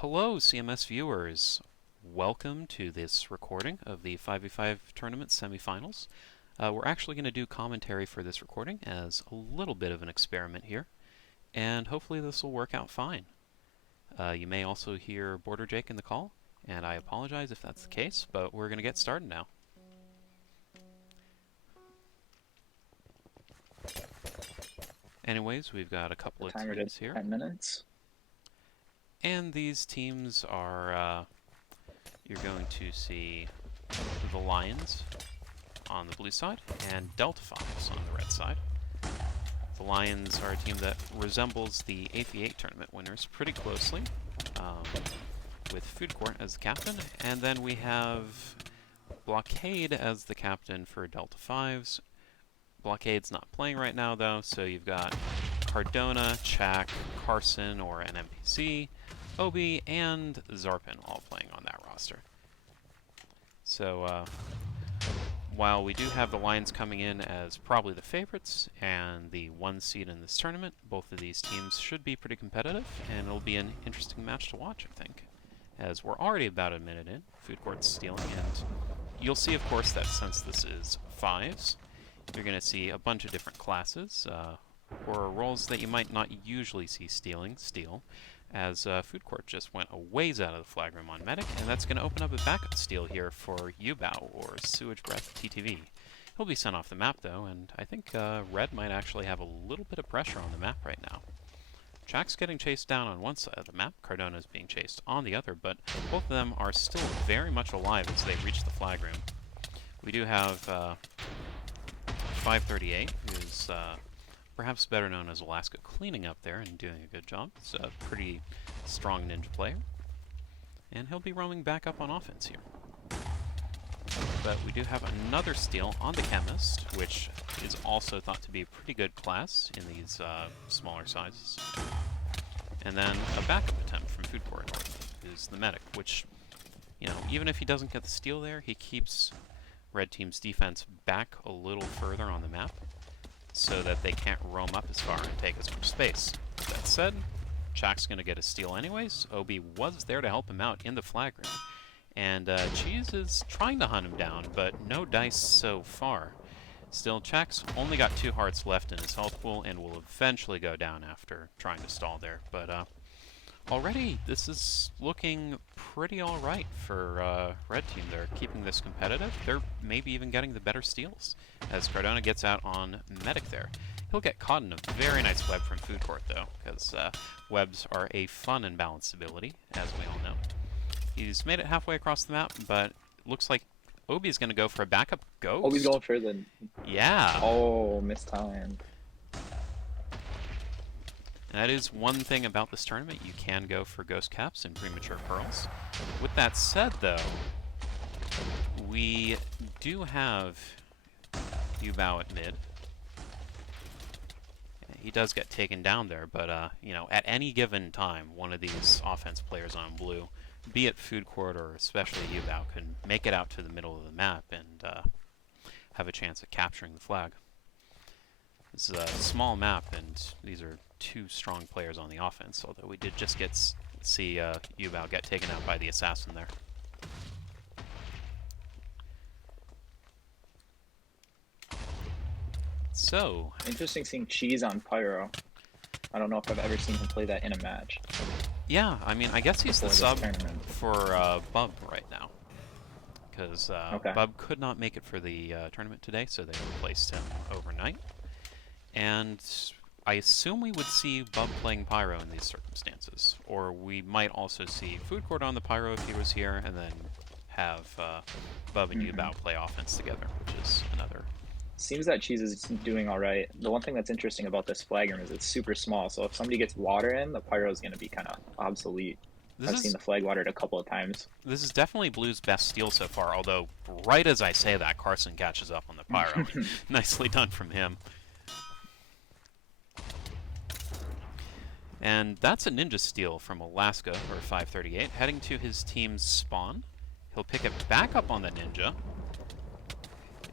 Hello, CMS viewers. Welcome to this recording of the 5v5 tournament semifinals. We're actually going to do commentary for this recording as a little bit of an experiment here, and hopefully this will work out fine. You may also hear Border Jake in the call, and I apologize if that's the case, but we're going to get started now. Anyways, we've got a couple of teams here. 10 minutes. And these teams are, you're going to see the Lions on the blue side and Delta Fives on the red side. The Lions are a team that resembles the AV8 tournament winners pretty closely, with Food Court as the captain, and then we have Blockade as the captain for Delta Fives. Blockade's not playing right now though, so you've got Cardona, Chak, Carson or an NPC, Obi, and Zarpin all playing on that roster. So while we do have the Lions coming in as probably the favorites and the one seed in this tournament, both of these teams should be pretty competitive, and it'll be an interesting match to watch, I think, as we're already about a minute in. Food Court's stealing, and you'll see, of course, that since this is fives, you're going to see a bunch of different classes, or roles that you might not usually see steal, as Food Court just went a ways out of the flag room on Medic, and that's going to open up a backup steal here for Yubao, or Sewage Breath TTV. He'll be sent off the map, though, and I think Red might actually have a little bit of pressure on the map right now. Chak's getting chased down on one side of the map, Cardona's being chased on the other, but both of them are still very much alive as they reach the flag room. We do have 538, who's perhaps better known as Alaska, cleaning up there and doing a good job. He's a pretty strong ninja player. And he'll be roaming back up on offense here. But we do have another steal on the Chemist, which is also thought to be a pretty good class in these smaller sizes. And then a backup attempt from Food Court, who's the Medic, which, you know, even if he doesn't get the steal there, he keeps Red Team's defense back a little further on the map, so that they can't roam up as far and take as much space. That said, Chak's going to get a steal anyways. Obi was there to help him out in the flag room. And Cheese is trying to hunt him down, but no dice so far. Still, Chak's only got 2 hearts left in his health pool and will eventually go down after trying to stall there. But already, this is looking pretty alright for Red Team. They're keeping this competitive. They're maybe even getting the better steals, as Cardona gets out on Medic there. He'll get caught in a very nice web from Food Court, though, because webs are a fun and balanced ability, as we all know. He's made it halfway across the map, but it looks like Obi's going to go for a backup ghost. Obi's going for the... Yeah. Oh, mistimed. That is one thing about this tournament. You can go for Ghost Caps and Premature Pearls. With that said, though, we do have Yubao at mid. He does get taken down there, but, you know, at any given time, one of these offense players on blue, be it Food Court or especially Yubao, can make it out to the middle of the map and have a chance at capturing the flag. This is a small map, and these are 2 strong players on the offense, although we did just see Yubao get taken out by the assassin there. So... Interesting seeing Cheese on Pyro. I don't know if I've ever seen him play that in a match. Yeah, I mean, I guess he's the sub tournament. for Bub right now. Because Bub could not make it for the tournament today, so they replaced him overnight. And I assume we would see Bub playing Pyro in these circumstances. Or we might also see Food Court on the Pyro if he was here, and then have Bub and Yubao play offense together, which is another... Seems that Cheese is doing alright. The one thing that's interesting about this flag room is it's super small, so if somebody gets water in, the Pyro is going to be kind of obsolete. I've seen the flag watered a couple of times. This is definitely Blue's best steal so far, although right as I say that, Carson catches up on the Pyro. Nicely done from him. And that's a ninja steal from Alaska, or 538, heading to his team's spawn. He'll pick it back up on the ninja.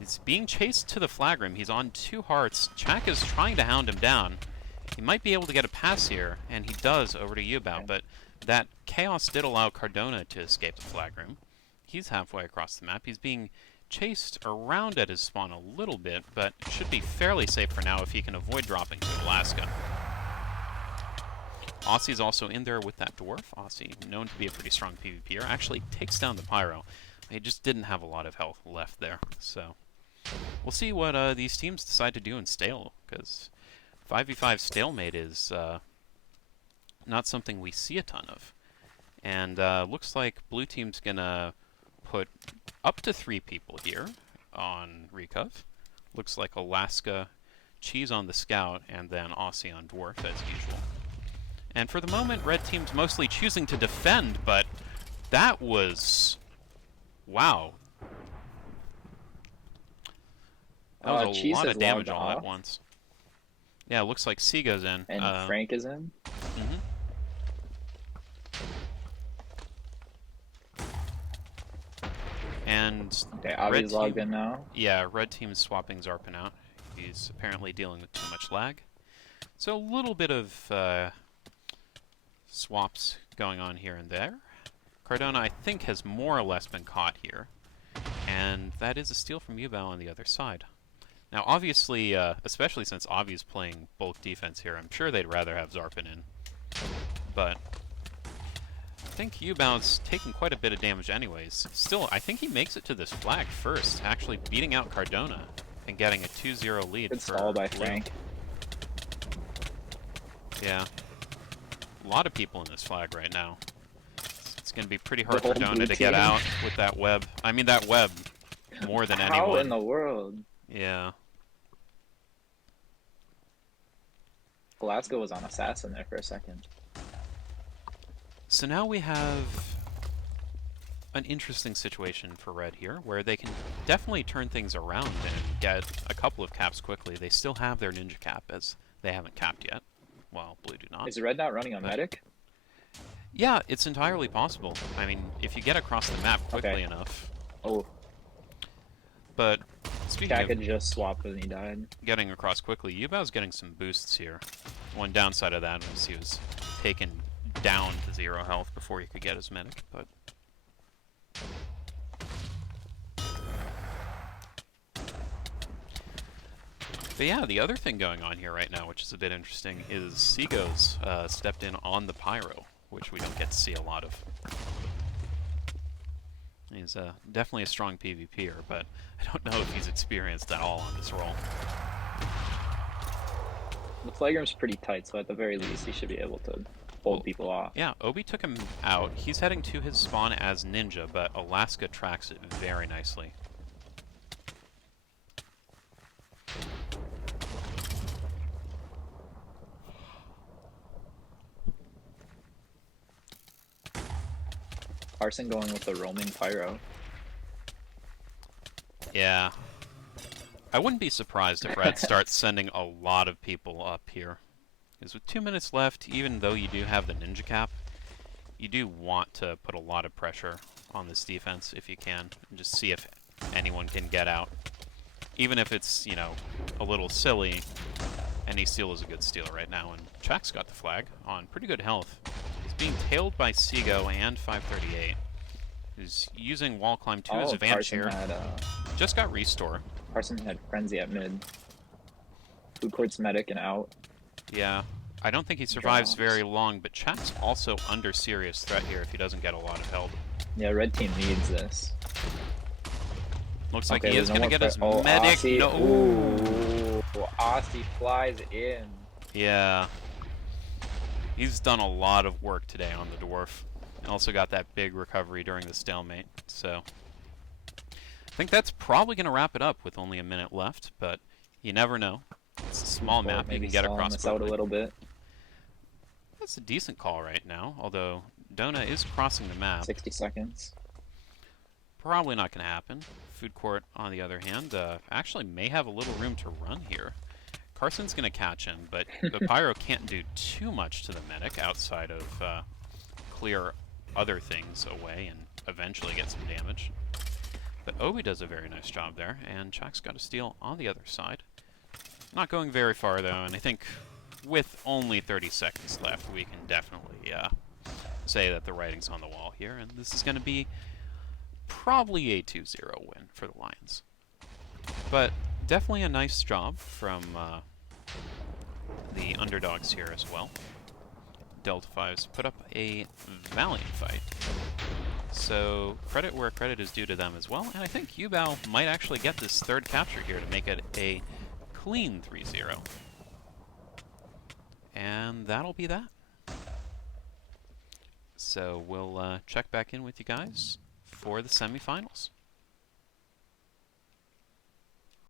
He's being chased to the flag room. He's on 2 hearts. Chak is trying to hound him down. He might be able to get a pass here, and he does over to Yubao, but That chaos did allow Cardona to escape the flag room. He's halfway across the map. He's being chased around at his spawn a little bit, but should be fairly safe for now if he can avoid dropping to Alaska. Aussie's also in there with that dwarf. Aussie, known to be a pretty strong PvPer, actually takes down the Pyro. He just didn't have a lot of health left there, so we'll see what these teams decide to do in Stale, because 5v5 stalemate is not something we see a ton of. And looks like blue team's gonna put up to 3 people here on Recov. Looks like Alaska, Cheese on the Scout, and then Aussie on Dwarf as usual. And for the moment, red team's mostly choosing to defend, but that was... wow. That was a lot of damage all at once. Yeah, it looks like C goes in. And Frank is in? Mm-hmm. And okay, Avi's logged in now. Yeah, red team is swapping Zarpin out. He's apparently dealing with too much lag. So a little bit of swaps going on here and there. Cardona, I think, has more or less been caught here. And that is a steal from Ubao on the other side. Now, obviously, especially since Avi's playing bulk defense here, I'm sure they'd rather have Zarpin in. But I think Ubao's taking quite a bit of damage anyways. Still, I think he makes it to this flag first, actually beating out Cardona and getting a 2-0 lead. Good stall by Frank. Yeah. A lot of people in this flag right now. It's going to be pretty hard for Cardona to get out with that web. I mean, that web more than anyone. How in the world? Yeah. Glasgow was on Assassin there for a second. So now we have an interesting situation for red here, where they can definitely turn things around and get a couple of caps quickly. They still have their ninja cap, as they haven't capped yet, while blue do not. Is red not running on medic? Yeah, it's entirely possible. I mean, if you get across the map quickly enough. Oh. But speaking Cat of could just swap when he died. Getting across quickly, Yubao's getting some boosts here. One downside of that was he was taken down to 0 health before he could get his medic, but yeah, the other thing going on here right now, which is a bit interesting, is Seago's stepped in on the Pyro, which we don't get to see a lot of. He's definitely a strong PvPer, but I don't know if he's experienced at all on this role. The flag room's pretty tight, so at the very least he should be able to hold people off. Yeah, Obi took him out. He's heading to his spawn as Ninja, but Alaska tracks it very nicely. Carson going with the roaming Pyro. Yeah. I wouldn't be surprised if Red starts sending a lot of people up here. Because with 2 minutes left, even though you do have the ninja cap, you do want to put a lot of pressure on this defense if you can, and just see if anyone can get out. Even if it's, you know, a little silly, any steal is a good steal right now, and Chak's got the flag on pretty good health. He's being tailed by Seago and 538. He's using wall climb to his advantage Carson here. Had, just got restore. Carson had Frenzy at mid. Food court's medic and out. Yeah. I don't think he survives very long, but Chak's also under serious threat here if he doesn't get a lot of help. Yeah, red team needs this. Looks like he is going to get his medic. Aussie. No. Ooh. Aussie flies in. Yeah. He's done a lot of work today on the dwarf. And also got that big recovery during the stalemate. So I think that's probably going to wrap it up with only a minute left, but you never know. It's a small map, you can get across quickly. Out a little bit. That's a decent call right now, although Dona is crossing the map. 60 seconds. Probably not going to happen. Food Court, on the other hand, actually may have a little room to run here. Carson's going to catch him, but the Pyro can't do too much to the medic outside of clear other things away and eventually get some damage. But Obi does a very nice job there, and Chak's got a steal on the other side. Not going very far, though, and I think with only 30 seconds left, we can definitely say that the writing's on the wall here, and this is going to be probably a 2-0 win for the Lions. But definitely a nice job from the underdogs here as well. Delta 5's put up a valiant fight. So credit where credit is due to them as well, and I think Ubao might actually get this third capture here to make it a clean 3-0. And that'll be that. So we'll check back in with you guys for the semifinals.